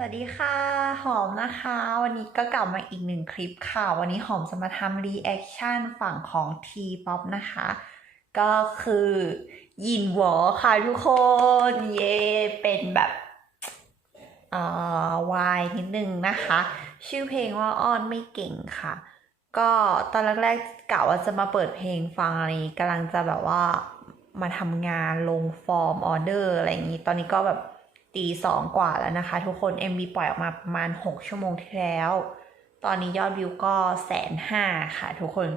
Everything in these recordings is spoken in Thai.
สวัสดีค่ะ หอมนะคะ วันนี้ก็กลับมาอีกหนึ่งคลิปค่ะ วันนี้หอมจะมาทำรีแอคชั่นฝั่งของ T-POP นะคะ ก็คือยินหวอค่ะทุกคน เย่เป็นแบบเอ่อวายนิดนึงนะคะ ชื่อเพลงว่าอ้อนไม่เก่งค่ะ ก็ตอนแรกๆกะว่าจะมาเปิดเพลงฟังอะไรนี้กำลังจะแบบว่ามาทำงานลงฟอร์มออเดอร์อะไรอย่างงี้ ตอนนี้ก็แบบ ตีสองกว่าแล้วนะคะ ทุกคน MV ปล่อยออกมาประมาณ 6 ชั่วโมงที่แล้ว ตอนนี้ยอดวิวก็แสนห้าค่ะทุกคน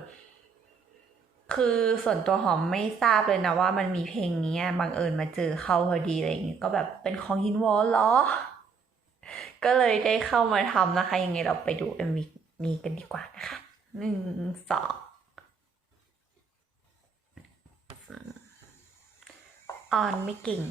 คือส่วนตัวหอมไม่ทราบเลยนะว่ามันมีเพลงนี้บังเอิญมาเจอเข้าพอดีอะไรอย่างเงี้ยก็แบบเป็นของฮินวอลเหรอ ก็เลยได้เข้ามาทำนะคะ ยังไงเราไปดู MV นี้กันดีกว่านะคะหนึ่งสองออนไม่เก่ง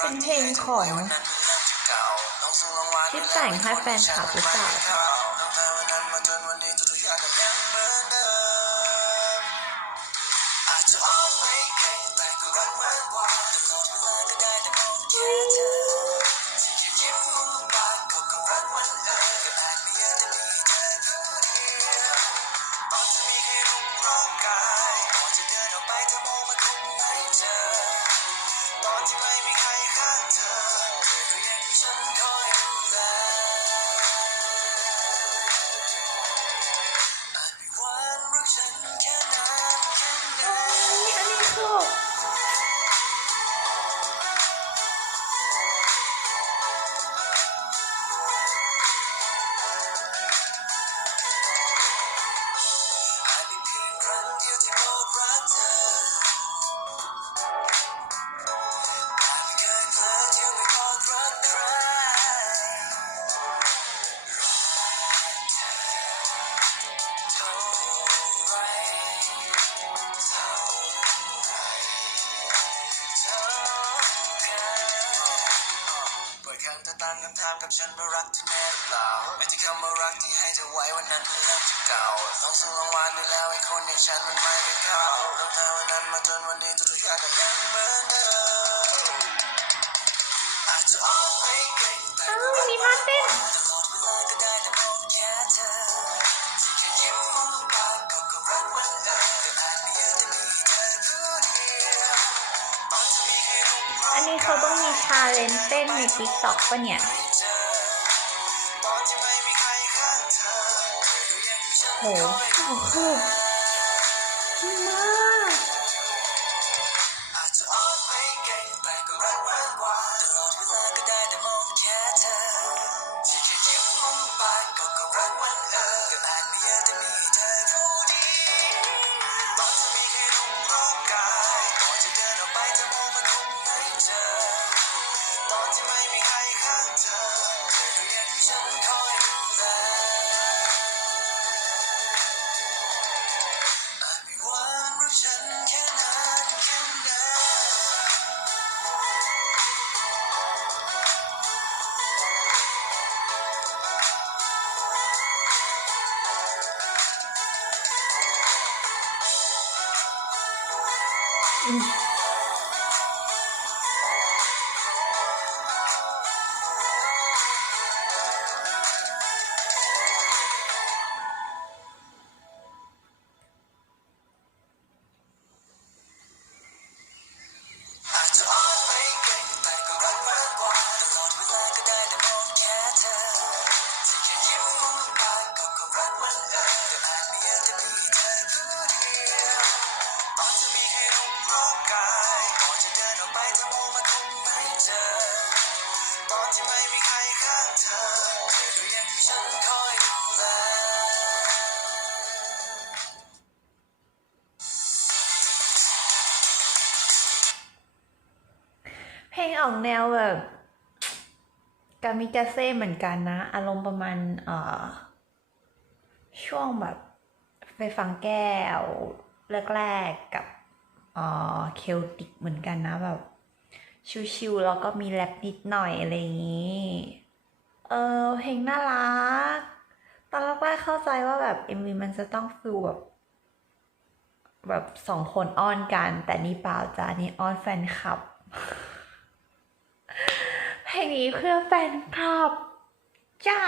เป็นเพลงของวันนั้นมันเริ่มจากเก่าลองส่งรางวัลที่แต่งให้แฟนคลับหรือเปล่า ที่ไม่มีใครข้างเธอก็ยังฉันคอยดูแล ปิดครั้งคำถามกับฉันว่ารักที่แน่เปล่าไอ้ที่คำว่ารักที่ให้เธอไว้วันนั้นมันเริ่มจากเก่าต้องซื้อรางวัลดูแล้วไอ้คนอย่างฉันมันไม่เป็นเขาตั้งแต่วันนั้นมาจนวันนี้ทุกๆอย่างก็ยังเหมือนเดิมอาจจะออกไปไกลแต่อ้าก็วรักมีท่าเต้นตลอดเวล เลนเต้นใน t ิกต็อกปะเนี่ยโหโอ้โหมาก อ ออกแนวแบบกามิกาเซ่เหมือนกันนะ อารมณ์ประมาณเอ่อช่วงแบบไปฟังแก้วแรกๆกับเอ่อเคลติกเหมือนกันนะแบบชิวๆแล้วก็มีแรปนิดหน่อยอะไรอย่างนี้ เออเพลงน่ารัก ตอนแรกๆเข้าใจว่าแบบ MV มันจะต้องฟิลแบบแบบสองคนอ้อนกัน แต่นี่เปล่าจ้านี่อ้อนแฟนคลับ เพลงนี้เพื่อแฟนคลับ จ้า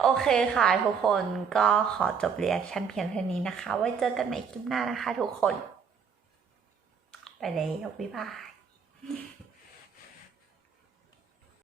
โอเคค่ะทุกคนก็ขอจบเรีแอคชั่นเพียงเท่านี้นะคะ ไว้เจอกันใหม่คลิปหน้านะคะทุกคน ไปเลยบ๊ายบาย